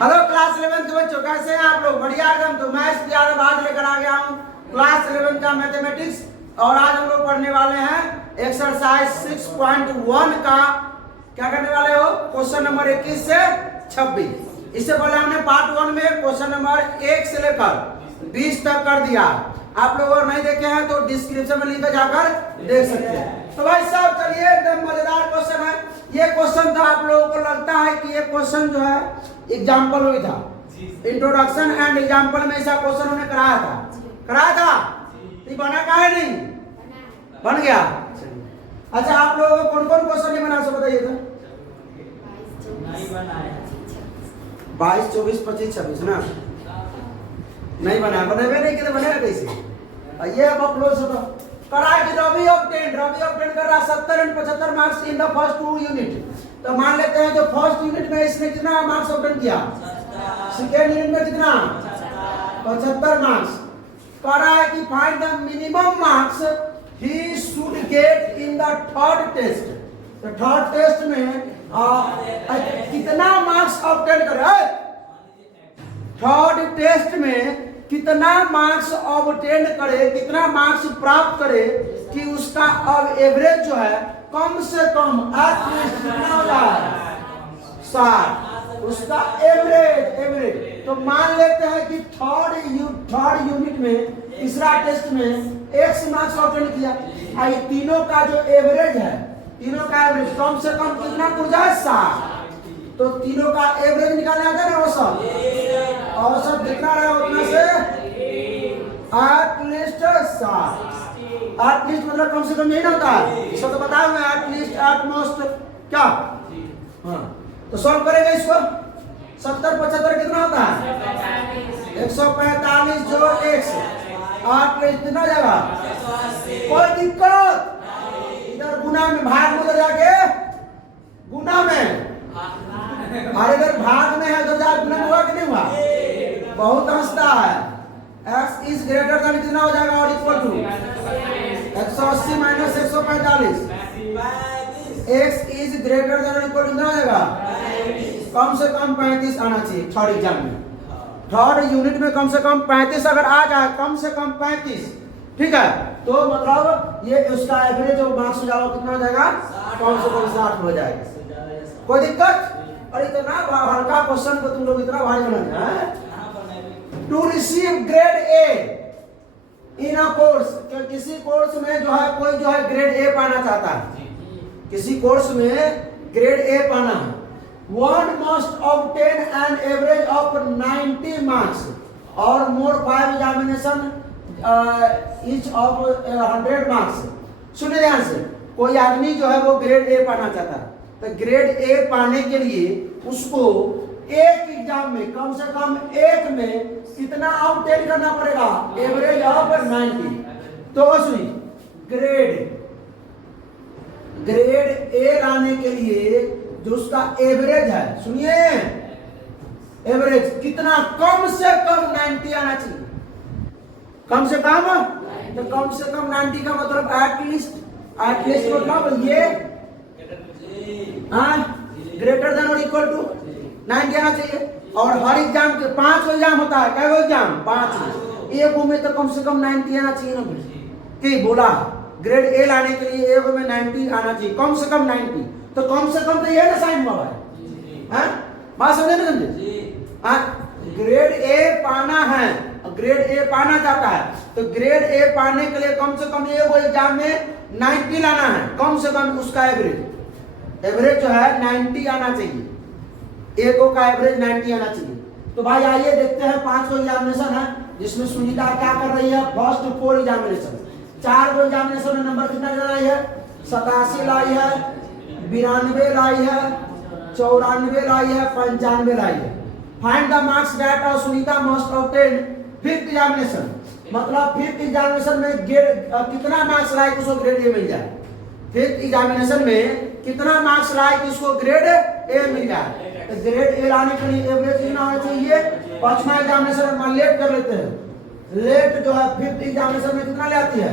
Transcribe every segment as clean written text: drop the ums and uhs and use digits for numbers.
Hello class 11 के बच्चों, कैसे हैं आप लोग? बढ़िया एकदम। तो मैं इस प्यार में आज लेकर आ गया हूँ क्लास 11 का मैथमेटिक्स, और आज हम लोग पढ़ने वाले हैं एक्सरसाइज 6.1 का। क्या करने वाले हो? क्वेश्चन नंबर 21 से 26। इससे पहले हमने पार्ट 1 में क्वेश्चन नंबर 1 से लेकर 20 तक कर दिया। आप लोग अगर नहीं देखे हैं तो डिस्क्रिप्शन में लिंक जाकर देख सकते हैं। तो भाई साहब चलिए, एकदम मजेदार क्वेश्चन है ये। क्वेश्चन तो आप लोगों को लगता है कि ये क्वेश्चन जो है एग्जाम्पल में था, इंट्रोडक्शन एंड एग्जाम्पल में ऐसा क्वेश्चन उन्होंने कराया था। ये बना का है? नहीं बन गया। अच्छा, आप लोगों को कौन कौन क्वेश्चन नहीं बना, सो बताइए तो। 22, 24, 25, 26 ना नहीं बना। बनेबे नहीं कि बनेगा कैसे? ये अब क्लोज होता करा कि रवि ऑब्टेन कर रहा 70 और 75 marks in the first 2 unit. तो मान लेते हैं जो फर्स्ट यूनिट में इसने कितना मार्क्स ऑब्टेन किया, सेकेंड यूनिट में कितना 75 मार्क्स। कह रहा है कि find the minimum marks he should get in the third test. तो थर्ड टेस्ट में कितना मार्क्स ऑब्टेन करे, थर्ड टेस्ट में कितना मार्क्स ऑब्टेन करे, कितना मार्क्स प्राप्त करे कि उसका अब एवरेज जो है कम से कम एटलीस्ट कितना हो जाए 60, उसका एवरेज। तो मान लेते हैं कि थर्ड यूनिट में तीसरा टेस्ट में x मार्क्स ऑब्टेन किया। ये तीनों का जो एवरेज है, तीनों का एवरेज कम से कम कितना हो जाए 60। तो तीनों का एवरेज निकालना आता है ना, औसत कितना रहा उतना से एटलीस्ट 60। एटलीस्ट मतलब कम से कम यही ना होता है, इसको तो बताया मैं एटलीस्ट एटमोस्ट क्या। हाँ, तो सॉल्व करेंगे इसको। 70 75 कितना होता है 145 जो x एटलीस्ट कितना जाएगा, कोई दिक्कत। इधर गुना में भाग में, उधर जाके गुना में, अरे इधर भाग में है तो जाके गुना में हुआ कि नहीं हुआ? बहुत हंसता है। x इज ग्रेटर देन कितना हो जाएगा और equal to 180 minus 145। x is greater than और इक्वल टू कितना हो जाएगा, कम से कम 35 आना चाहिए थर्ड एग्जाम में। थर्ड यूनिट में कम से कम 35 अगर आ जाए, कम से कम 35, ठीक है, तो मतलब ये उसका एवरेज जो मार्क्स हो जाएगा कितना हो जाएगा, कम से कम 60 हो जाएगा। कोई दिक्कत? और इतना हल्का क्वेश्चन को तुम लोग इतना भारी बना है। To receive grade A in a course, किसी कोर्स में जो है कोई जो है ग्रेड ए पाना चाहता है, किसी कोर्स में ग्रेड ए पाना है, one must obtain an average of 90 marks और मोर 5 एग्जामिनेशन ईच ऑफ 100 मार्क्स। सुनिए ध्यान से, कोई आदमी जो है वो ग्रेड ए पाना चाहता है, तो ग्रेड ए पाने के लिए उसको एक एग्जाम में कम से कम एक में कितना ऑब्टेन करना पड़ेगा, एवरेज ऑफ 90। तो सुनिए, ग्रेड ए लाने के लिए जो उसका एवरेज है, सुनिए एवरेज कितना, कम से कम 90 आना चाहिए। कम से कम, तो कम से कम 90 का मतलब एटलीस्ट मतलब ये ग्रेटर देन और इक्वल टू 90 आना चाहिए। और हर एग्जाम के 5 एग्जाम होता है, क्या एग्जाम 5, एक में तो कम से कम 90 आना चाहिए ना। कि बोला ग्रेड ए लाने के लिए एक में 90 आना चाहिए, कम से कम 90। तो कम से कम तो ये ना साइन हुआ है, बात समझे ना? समझे? ग्रेड ए पाना है, ग्रेड ए पाना चाहता है, तो ग्रेड ए पाने के लिए कम से कम एक एग्जाम में 90 लाना है, कम से कम उसका एवरेज जो है 90 आना चाहिए, एक का एवरेज 90 आना चाहिए। तो भाई आइए देखते हैं 5 एग्जामिनेशन है जिसमें सुनीता क्या कर रही है, फर्स्ट 4 एग्जामिनेशन, 4 एग्जामिनेशन में नंबर कितना लाई है, 87 लाई है, 92 लाई है, 94 लाई है, 95 लाई है। Find the marks that Sunita must obtain fifth examination, मतलब फिफ्थ एग्जामिनेशन में कितना मार्क्स लाए कि उसको ग्रेड ए मिल जाए। फिफ्थ एग्जामिनेशन में कितना मार्क्स लाए कि उसको ग्रेड ए मिल जाए। तो ग्रेड ए लाने के लिए एवरेज कितना होना चाहिए। 5वां एग्जामिनेशन में लेट कर लेते हैं, लेट जो है फिफ्थ एग्जामिनेशन में कितना ले आती है,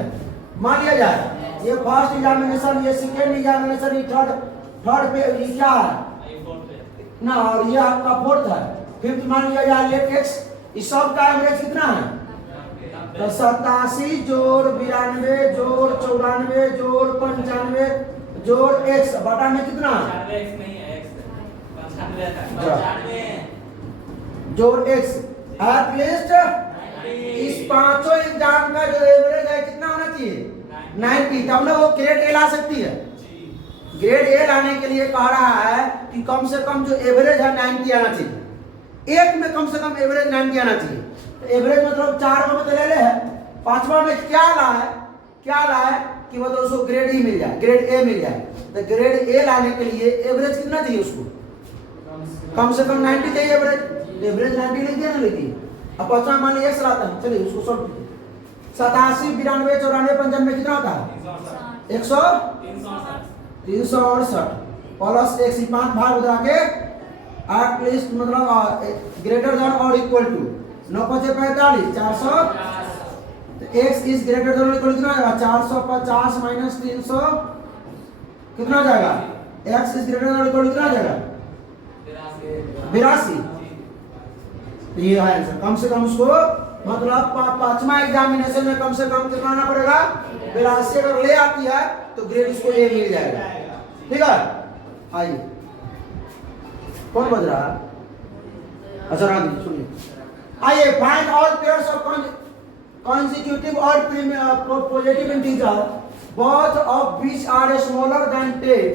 मान लिया जाए ये फर्स्ट एग्जामिनेशन, ये सेकेंड एग्जामिनेशन, ये थर्ड पे क्या है ना, और ये आपका फोर्थ है। फिफ्थ मान लिया जाए लेट एक्स, इस सब का एवरेज कितना है? तो 87 जोड़ 92 जोड़ 94 जोड़ 95 जोड़ एक्स बटा में कितना? जोड़ एक्स एटलीस्ट इस पांचों एग्जाम का जो एवरेज है कितना होना चाहिए? 90, तब ना वो ग्रेड ए ला सकती है। ग्रेड ए लाने के लिए कह रहा है कि कम से कम जो एवरेज है 90 आना चाहिए, एक में कम से कम एवरेज 90 आना चाहिए। तो एवरेज मतलब 4 में तो ले ले है, 5वां में क्या ला है? क्या ला है कि मतलब उसको ग्रेड ई मिल जाए, ग्रेड ए मिल जाए। तो ग्रेड ए लाने के लिए एवरेज कितना चाहिए उसको? कम से कम 90 चाहिए एवरेज। एवरेज 90 लिख दिया ना, लिखिए। अब 5वां मान लीजिए एक्स लाता है, चलिए उसको सॉल्व कीजिए। 87 92 94 95 कितना होता है? 368 प्लस एक्स 5 भाग उधर आके एटलीस्ट मतलब ग्रेटर देन और इक्वल टू 9 5 45 400। तो एक्स इज ग्रेटर देन और इक्वल कितना आएगा? 450 माइनस 300 कितना हो जाएगा? एक्स इज ग्रेटर देन और इक्वल कितना आ जाएगा? 82। ये है आंसर। कम से कम उसको मतलब 5वां एग्जामिनेशन में कम से कम कितना आना पड़ेगा? 82 अगर ले आती है तो ग्रेड उसको ए मिल जाएगा। ठीक है, आइए कौन बज रहा है? अच्छा राम जी सुनिए। आइए find all pairs of consecutive or positive integer both of which are smaller than 10।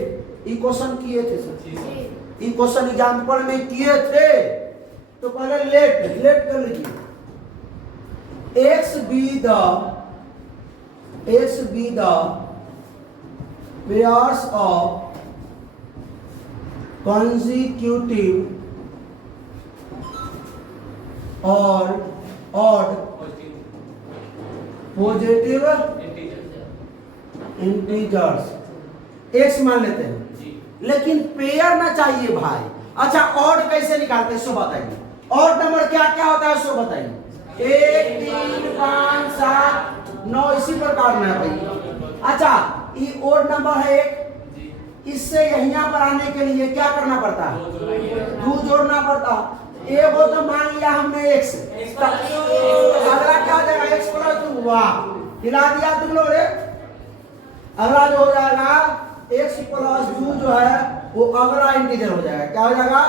ये क्वेश्चन किए थे सर, ये क्वेश्चन एग्जाम्पल में किए थे। तो पहले लेट कर लीजिए। x be the pairs of consecutive or odd positive integers x मान लेते हैं, लेकिन पेयर ना चाहिए भाई। अच्छा ऑड कैसे निकालते हैं सो बताइए। ऑड नंबर क्या क्या होता है सो बताइए। 1 3 5 7 9 इसी प्रकार में है भाई। अच्छा ये ऑड नंबर है एक, इससे यहां पर आने के लिए क्या करना पड़ता है? 2 जोड़ना पड़ता। एक हो तो मान लिया हमने x, अगला क्या हो जाएगा? x plus 2। वाह हिला दिया तुम लोग रे। अगला जो हो जाएगा x प्लस 2 जो है वो अगला इंटीजर हो जाएगा। क्या हो जाएगा?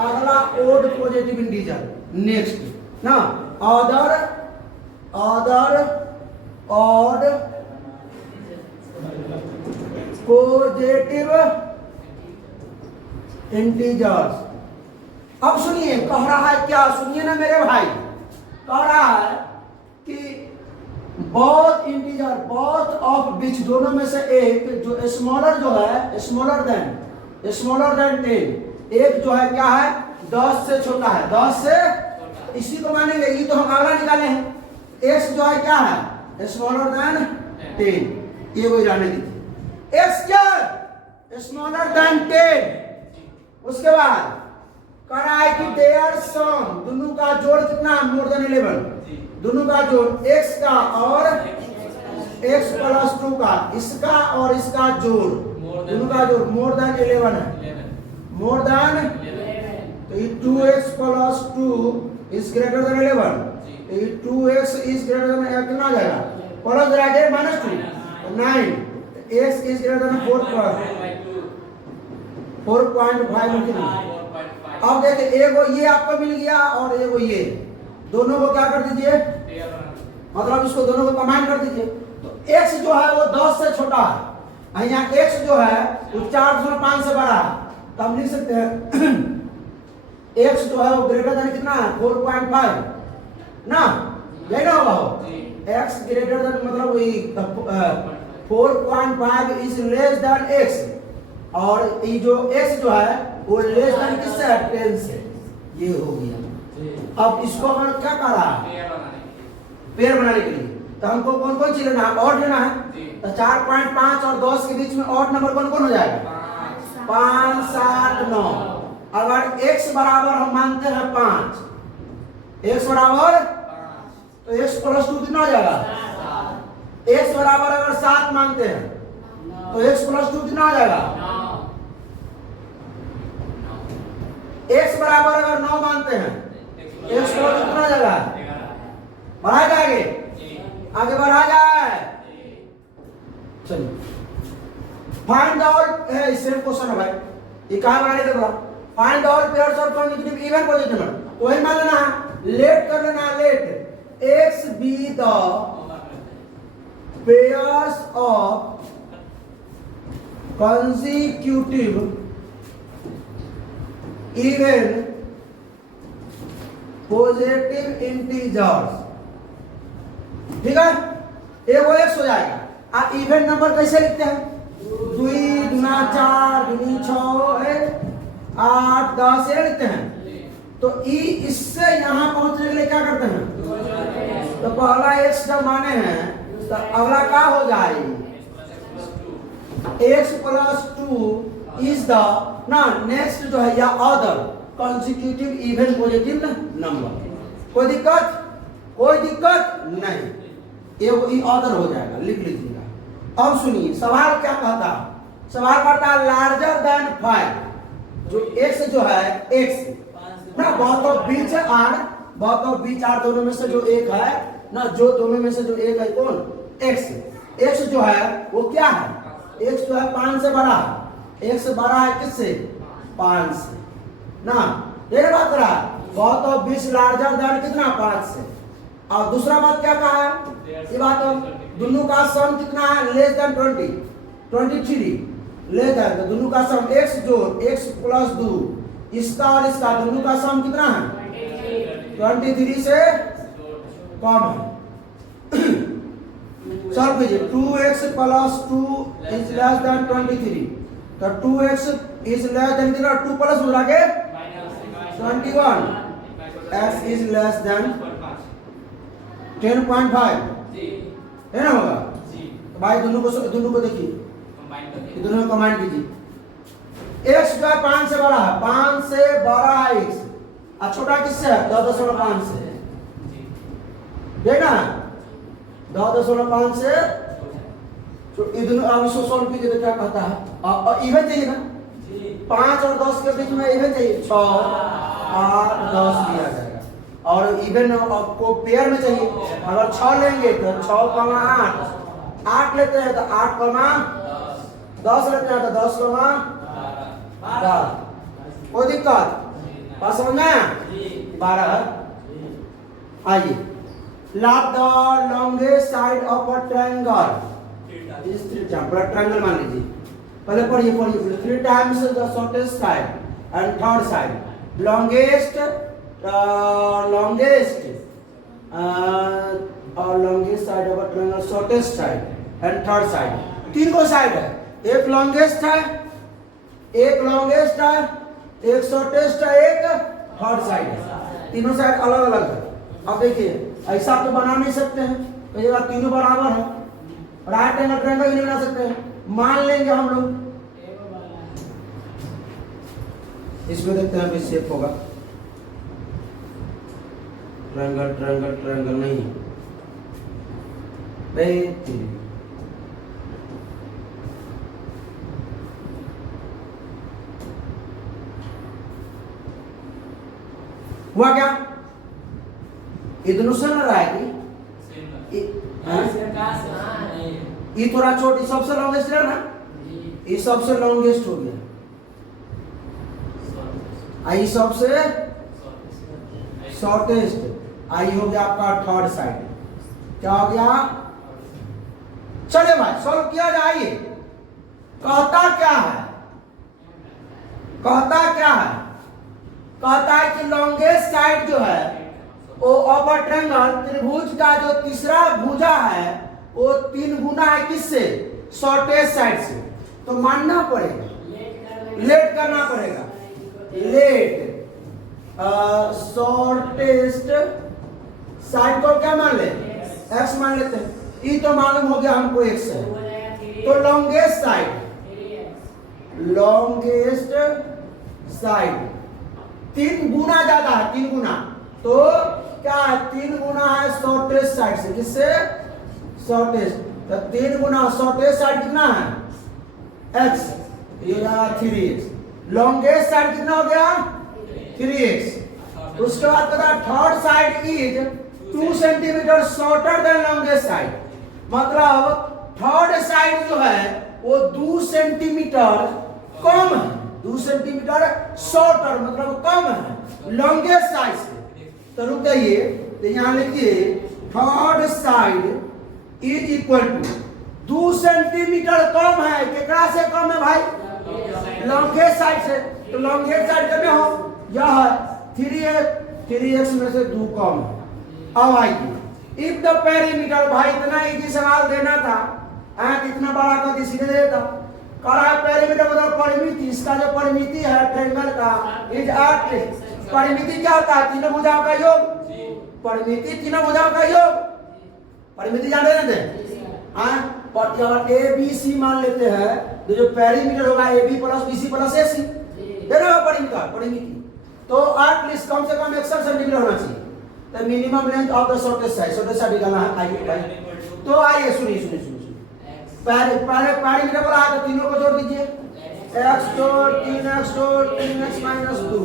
अगला ओड पॉजिटिव इंटीजर। नेक्स्ट ना अदर ऑड पॉजिटिव इंटीजर्स। अब सुनिए कह रहा है क्या? सुनिए ना मेरे भाई, कह रहा है कि both integer both of which, दोनों में से एक जो स्मॉलर जो है स्मॉलर देन 10, एक जो है क्या है 10 से छोटा है, 10 से इसी को मानेंगे। ये तो हम अगला निकाले हैं। x जो है क्या है स्मॉलर देन 10, ये वही रहने दीजिए। x क्या स्मॉलर देन 10। उसके बाद कह रहा है कि देयर सम, दोनों का जोड़ कितना? More than 11। दोनों का जोड़ x का और x प्लस 2 का, इसका और इसका जोड़, दोनों का जोड़ मोर देन 11 है। मोर देन तो ये 2x plus 2 is greater then 11। तो ये 2x इज ग्रेटर देन कितना आ जाएगा? Plus bracket minus 2 9। x is greater then 4.5। अब देखिए एक वो ये आपको मिल गया और एक वो ये, दोनों को क्या कर दीजिए? मतलब इसको दोनों को कंबाइन कर दीजिए। तो x जो है वो 10 से छोटा है, यहाँ x जो है वो 4.5 से बड़ा है। तो हम लिख सकते हैं x जो है वो ग्रेटर देन कितना है? 4.5 ना, यही ना होगा हो। x ग्रेटर देन मतलब वही 4.5 इज लेस देन x, और ये जो x जो है वो लेस देन किससे है? 10 से। ये हो गया। अब इसको हम क्या कर रहा है? पेयर बनाने के लिए तो हमको कौन कौन चीज लेना है? ऑड लेना है। तो 4.5 और 10 के बीच में ऑड नंबर कौन कौन हो जाएगा? 5 7 9। अगर x बराबर हम मानते हैं 5, x बराबर तो x प्लस 2 कितना हो जाएगा? x बराबर अगर 7 मानते हैं तो x प्लस 2 कितना हो जाएगा? x बराबर अगर 9 मानते हैं, x को कितना जगह बढ़ा जाएंगे, आगे बढ़ा जाए। चलिए फाइंड आउट है, सेम क्वेश्चन है भाई, ये कहाँ बनाने के बाद find out pairs of consecutive even positive number, वही मान लेना, लेट कर लेना, let x be the pairs of consecutive even positive integers, ठीक है, ये वो x हो जाएगा। आप इवन नंबर कैसे लिखते हैं, 2 गुना 4 गुनी 6 8 10 ये लिखते हैं। तो इससे यहाँ पहुंचने के लिए क्या करते हैं, तो पहला x जब माने हैं तो अगला क्या हो जाएगी, x plus 2 is the ना नेक्स्ट जो है या other consecutive even positive number. कोई दिक्कत नहीं, ये अदर हो जाएगा, लिख लीजिएगा। अब सुनिए सवाल क्या कहता है, सवाल कहता है लार्जर देन 5, जो x जो है x ना बहुत बीच आर दोनों में से जो एक है ना, जो दोनों में से जो एक है कौन, x जो है वो क्या है, x जो है 5 से बड़ा है, x बड़ा है किससे, 5 से ना, ये बात रहा बहुत 20 लार्जर देन कितना 5 से। और दूसरा बात क्या कहा है, ये बात दोनों का सम कितना है, लेस देन 23 लेस देन, तो दोनों का सम x जो x प्लस 2 इसका और इसका दोनों का सम कितना है 23 से कम है। सॉल्व कीजिए, 2x plus 2 is less than 23, तो 2x इज लेस देन कितना, 2 प्लस हो जाएगा 21, x इज लेस देन 10.5 है ना, होगा। तो भाई दोनों को देखिए, दोनों को कंबाइन कीजिए, x जो है 5 से बड़ा है, 5 से बड़ा है x, और छोटा किससे है 10.5 से, देखना 10.5 से, तो इधर अब इसको सॉल्व कीजिए तो क्या कहता है, और इवन चाहिए ना, 5 और 10 के बीच में इवन चाहिए, 6 8 10 दिया जाएगा, और इवन आपको पेयर में चाहिए, अगर 6 लेंगे तो 6, 8 लेते हैं तो 8, 10 लेते हैं तो 10, 12, कोई दिक्कत, बात समझ में 12। आइए, lock the longest side of a triangle is 3 times, पूरा ट्रायंगल मान लीजिए, पहले पढ़िए 3 times the shortest side and third side, longest side of a triangle, shortest side and third side, 3 को साइड है, एक लॉन्गेस्ट है, एक लॉन्गेस्ट है, एक शॉर्टेस्ट है, एक थर्ड साइड है, तीनों साइड अलग अलग है। अब देखिए ऐसा तो बना नहीं सकते हैं, तो ये बात तीनों बराबर है, राइट एंगल ट्रायंगल नहीं बना सकते हैं, मान लेंगे हम लोग, इसमें देखते हैं किस शेप होगा, ट्रायंगल नहीं हुआ क्या, ये दोनों सेम रहा है कि ये थोड़ा छोटी सबसे लॉन्गेस्ट है ना, ये सबसे लॉन्गेस्ट हो गया, आई सबसे शॉर्टेस्ट, आई हो गया आपका थर्ड साइड, क्या हो गया, चले भाई सॉल्व किया जाइए। कहता क्या है, कहता है कि लॉन्गेस्ट साइड जो है वो ऑफ अ ट्रायंगल, त्रिभुज का जो तीसरा भुजा है वो 3 गुना है किससे, शॉर्टेस्ट साइड से, तो मानना पड़ेगा, लेट करना पड़ेगा, लेट शॉर्टेस्ट साइड को क्या मान ले, x मान लेते हैं, ये तो मालूम हो गया हमको x है, तो लॉन्गेस्ट साइड 3 गुना ज्यादा है, 3 गुना, तो क्या है 3 गुना है शॉर्टेस्ट साइड से, किससे, शॉर्टेस्ट, तो 3 गुना शॉर्टेस्ट साइड कितना है x, ये 3x, लॉन्गेस्ट साइड कितना हो गया 3x। उसके बाद कहता है third side is 2 centimetre shorter than longest side, मतलब थर्ड साइड जो है वो 2 सेंटीमीटर कम है, 2 सेंटीमीटर शॉर्टर मतलब कम है लॉन्गेस्ट साइड से। तो रुक जाइए, तो यहां लिखिए third side is equal to 2 centimetre कम है, केकरा से कम है भाई? लॉन्गेस्ट साइड से। तो लॉन्गेस्ट साइड कितने हो? यह है 3x में से 2 कम है। अब आइए इफ द पेरीमीटर, भाई इतना इजी सवाल देना था, कितना बड़ा कर सीधे देता। कह रहा है पेरीमीटर मतलब परिमिति, इसका जो परिमिति है ट्रायंगल का इज 8। परिमिति क्या होता है? तीनों भुजाओं का योग। परिमिति तीनों भुजाओं का योग, परिमिति जान रहे थे? अगर ए बी सी मान लेते हैं तो जो पेरीमीटर होगा A B plus B C plus A C, देना परिमिति। तो एटलीस्ट कम से कम 61 सेंटीमीटर होना चाहिए। तो minimum length of the shortest side निकालना है। आइए भाई, तो आइए सुनिए पहले पेरीमीटर बोला तो तीनों को जोड़ दीजिए, x जोड़ 3x जोड़ 3x माइनस 2।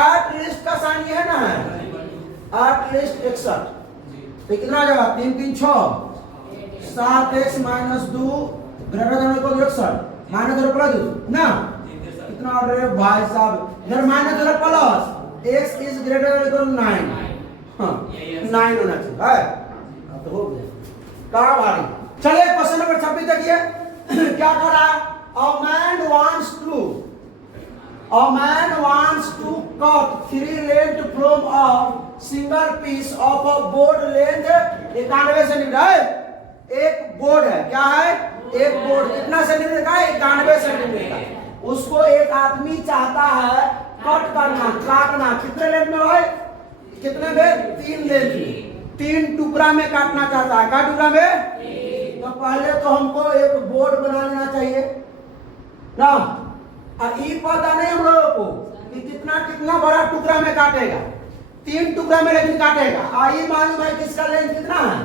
एटलीस्ट का साइन ये है ना, एटलीस्ट 61। तो कितना आ जाएगा? 3 3 6 7x minus 2 greater than equal 61 minus 0 plus 2 ना, कितना आ रहा है भाई साहब? इधर minus 0 plus x is greater than equal 9। हां 9 होना चाहिए है। अब तो हो गया का भाई। चलिए क्वेश्चन नंबर 26 देखिए क्या कर रहा है? A man wants to cut 3 length from a single piece of a board length 91 centimetre है। एक बोर्ड है, क्या है? एक बोर्ड कितना सेंटीमीटर का है? 91 सेंटीमीटर का। उसको एक आदमी चाहता है कट करना, काटना। कितने लेंथ में है? कितने में? 3 लेंथ में, 3 टुकड़ा में काटना चाहता है। क्या टुकड़ा में? तो पहले तो हमको एक बोर्ड बना लेना चाहिए ना। ये पता नहीं हम लोगों को कि कितना बड़ा टुकड़ा में काटेगा। 3 टुकड़ा में लेकिन काटेगा। आइए मालूम है कि इसका लेंथ कितना है?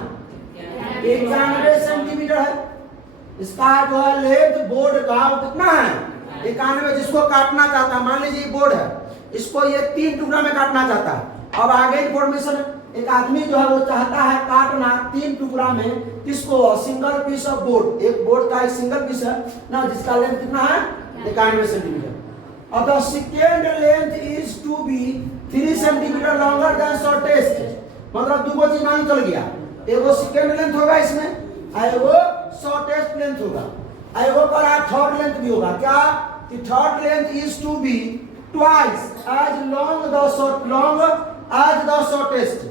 91 सेंटीमीटर है। इसका जो है लेंथ बोर्ड का वो कितना है? 91, जिसको काटना चाहता है। मान लीजिए बोर्ड है, इसको ये 3 टुकड़ा में काटना चाहता है। अब आगे इंफॉर्मेशन, एक आदमी जो है वो चाहता है काटना 3 टुकड़ा में, किसको? Single piece of board. एक बोर्ड का एक सिंगल पीस है ना, जिसका लेंथ कितना है? 91 सेंटीमीटर। अब the second length is to be 3 centimetre longer than shortest, मतलब दो चीज मान चल गया। एगो सेकेंड लेंथ होगा इसमें, एगो शॉर्टेस्ट लेंथ होगा, एगो का थर्ड लेंथ भी होगा। क्या? कि third length is to be twice as long as the shortest.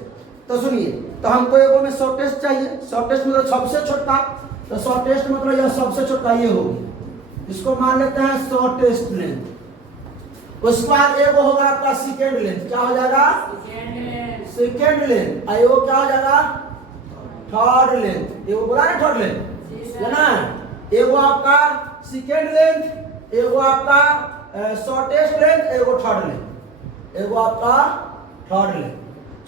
तो सुनिए, तो हमको एगो में शॉर्टेस्ट चाहिए। शॉर्टेस्ट मतलब सबसे छोटा, तो शॉर्टेस्ट मतलब यह सबसे छोटा ये होगी, इसको मान लेते हैं शॉर्टेस्ट लेंथ। उसके बाद एगो होगा आपका सेकेंड लेंथ, क्या हो जाएगा? Second length. एगो क्या हो जाएगा? Third length. एगो बोला ना थर्ड लेंथ है ना। एगो आपका सेकेंड लेंथ, एगो आपका शॉर्टेस्ट लेंथ, एगो थर्ड लेंथ, एगो आपका थर्ड लेंथ।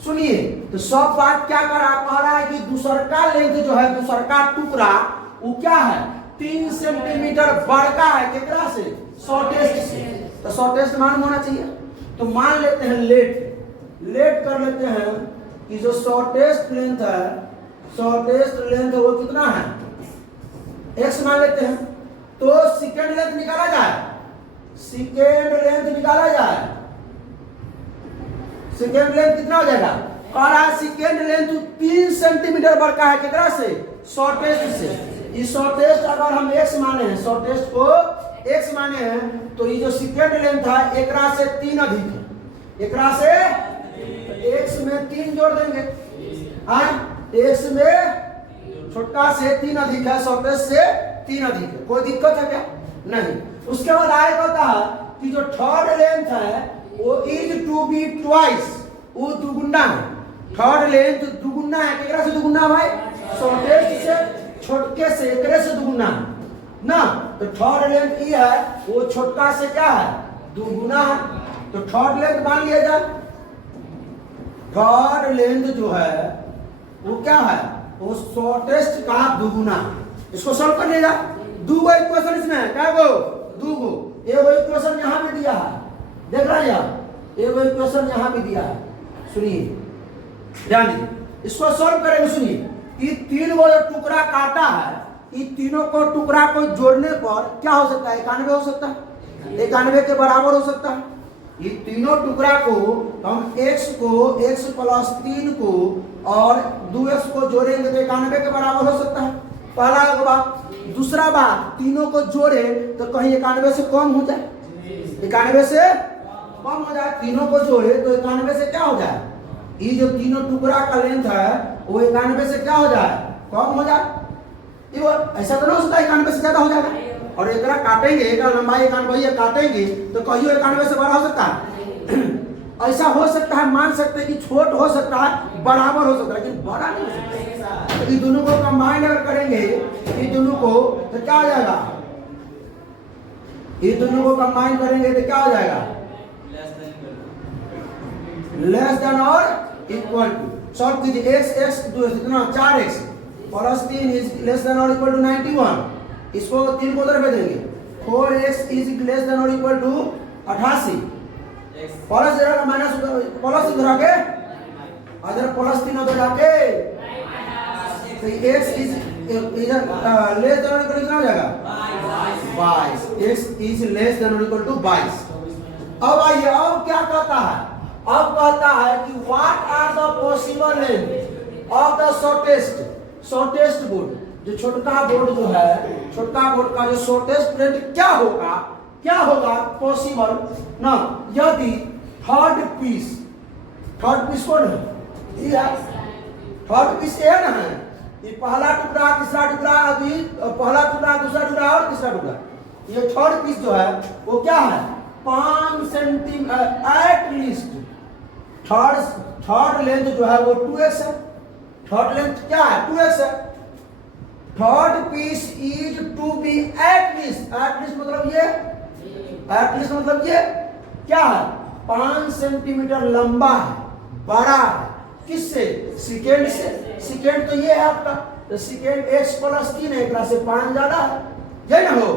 सुनिए, तो सब बात क्या कह रहा है कि दूसरका लेंथ जो है, दूसरका टुकड़ा वो क्या है? 3 सेंटीमीटर बड़का है। कितना से? शॉर्टेस्ट से। तो शॉर्टेस्ट मान होना चाहिए। तो मान लेते हैं लेट कर लेते हैं कि जो शॉर्टेस्ट लेंथ है, शॉर्टेस्ट लेंथ वो कितना है? x मान लेते हैं। तो सेकेंड लेंथ निकाला जाए, सेकेंड लेंथ निकाला जाए। सेकेंड लेंथ कितना हो जाएगा? कह रहा है सेकेंड लेंथ 3 सेंटीमीटर बड़का है। कितना से? शॉर्टेस्ट से। इस शॉर्टेस्ट अगर हम x माने हैं, शॉर्टेस्ट को x माने हैं, तो ये जो सेकेंड लेंथ है एकरा से 3 अधिक है। एकरा से x में 3 जोड़ देंगे। x में छोटा से 3 अधिक है, शॉर्टेस्ट से 3 अधिक है। कोई दिक्कत है क्या? नहीं। उसके बाद आगे कहता है कि जो थर्ड लेंथ है वो इज टू बी ट्वाइस, वो दुगुना है। थर्ड लेंथ दुगुना है। केकरा से दुगुना भाई? शॉर्टेस्ट से, छोटके से, एकरे से दुगुना ना। तो थर्ड लेंथ ये है, वो छोटका से क्या है? दुगुना है। तो थर्ड लेंथ मान लिया जाए। थर्ड लेंथ जो है वो क्या है? वो शॉर्टेस्ट का दुगुना। इसको सॉल्व कर लेगा। 2 इक्वेशन इसमें है, क्या गो? 2 गो। ये वो इक्वेशन यहाँ पे दिया है, देख रहे हैं आप? एक इक्वेशन यहाँ भी दिया है, सुनिए ध्यान दीजिए, इसको सॉल्व करेंगे। सुनिए, ये तीन को जो टुकड़ा काटा है, ये तीनों को टुकड़ा को जोड़ने पर क्या हो सकता है? 91 हो सकता है, 91 के बराबर हो सकता है। ये तीनों टुकड़ा को हम x प्लस 3 को और 2x को जोड़ेंगे तो 91 के बराबर हो सकता है, पहला बात। दूसरा बात, तीनों को जोड़े तो कहीं 91 से कम हो जाए, 91 से कम हो जाए। तीनों को जोड़े तो 91 से क्या हो जाए? ये जो तीनों टुकड़ा का लेंथ है वो 91 से क्या हो जाए? कम हो जाए। ये ऐसा तो नहीं हो सकता 91 से ज्यादा हो जाएगा। और एक काटेंगे, एक लंबाई 91 काटेंगे तो कहियो 91 से बड़ा हो सकता है। ऐसा हो सकता है, मान सकते हैं कि छोट हो सकता है, बराबर हो सकता है, लेकिन बड़ा नहीं हो सकता। तो ये दोनों को कंबाइन अगर करेंगे, ये दोनों को तो क्या हो जाएगा? ये दोनों को कंबाइन करेंगे तो क्या हो जाएगा? लेस देन और इक्वल टू। सॉल्व कीजिए, x कितना 4x plus 3 is less than और इक्वल टू 91। इसको 3 को उधर भेजेंगे, 4x इज लेस देन और इक्वल टू 88। प्लस जरा माइनस प्लस इधर आके, इधर प्लस 3 उधर जाके, तो x इज लेस देन और इक्वल टू कितना हो जाएगा? 22। x इज लेस देन और इक्वल टू 22। अब आइए, अब क्या कहता है? अब कहता है कि what are the possible length of the shortest board. जो छोटा बोर्ड जो है, छोटा बोर्ड का जो शॉर्टेस्ट लेंथ क्या होगा पॉसिबल ना, यदि थर्ड पीस कौन है? ये थर्ड पीस ये ना है, ये पहला टुकड़ा, तीसरा टुकड़ा, अभी पहला टुकड़ा, दूसरा टुकड़ा और तीसरा टुकड़ा। ये थर्ड पीस जो है वो क्या है? 5 centimetre at least. Third length जो है वो 2x है। थर्ड लेंथ क्या है? 2x है। Third piece is to be at least मतलब ये, एट लीस्ट मतलब ये क्या है? 5 सेंटीमीटर लंबा है, बड़ा है। किससे? सेकेंड से। सेकेंड तो ये है आपका, तो सेकेंड x प्लस 3 है, एक से 5 ज्यादा है, ये ना हो।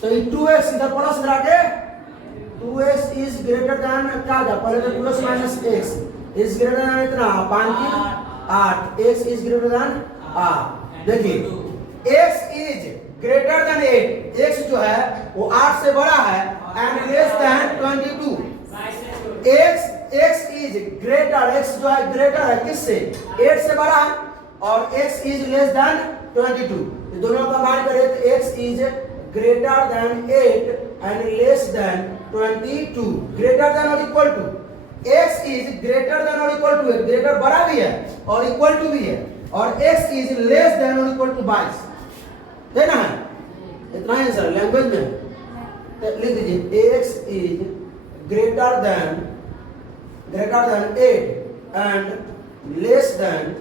तो ये 2x इधर प्लस करा के 2x इज ग्रेटर देन क्या था? पहले तो 2x minus x is greater then इतना 5 की 8, x इज ग्रेटर देन 8। देखिए x is greater than 8, x जो है वो 8 से बड़ा है and less than 22। x is greater, x जो है ग्रेटर है किससे? 8 से बड़ा है, और x इज लेस देन 22। ये दोनों का कंबाइन करें तो x is greater than 8 and less than 22। Greater than और equal to, x is greater than और इक्वल टू, ग्रेटर बड़ा भी है और इक्वल टू भी है, और x इज लेस देन और इक्वल टू 22 है ना। इतना है सर लैंग्वेज में, तो लिख दीजिए x is greater than 8 and less than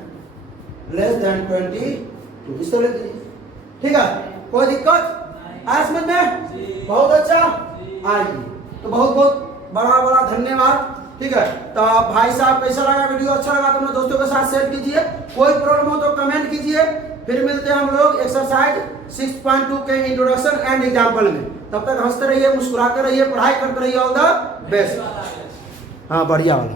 22। इस तरह लिख दीजिए, ठीक है। कोई दिक्कत आज समझ में? बहुत अच्छा। आइए, तो बहुत बड़ा धन्यवाद, ठीक है। तो भाई साहब कैसा लगा वीडियो? अच्छा लगा तो अपने दोस्तों के साथ शेयर कीजिए, कोई प्रॉब्लम हो तो कमेंट कीजिए। फिर मिलते हैं हम लोग एक्सरसाइज 6.2 के इंट्रोडक्शन एंड एग्जाम्पल में। तब तक हंसते रहिए, मुस्कुराते रहिए, पढ़ाई करते रहिए। All the best. हाँ, बढ़िया वाला।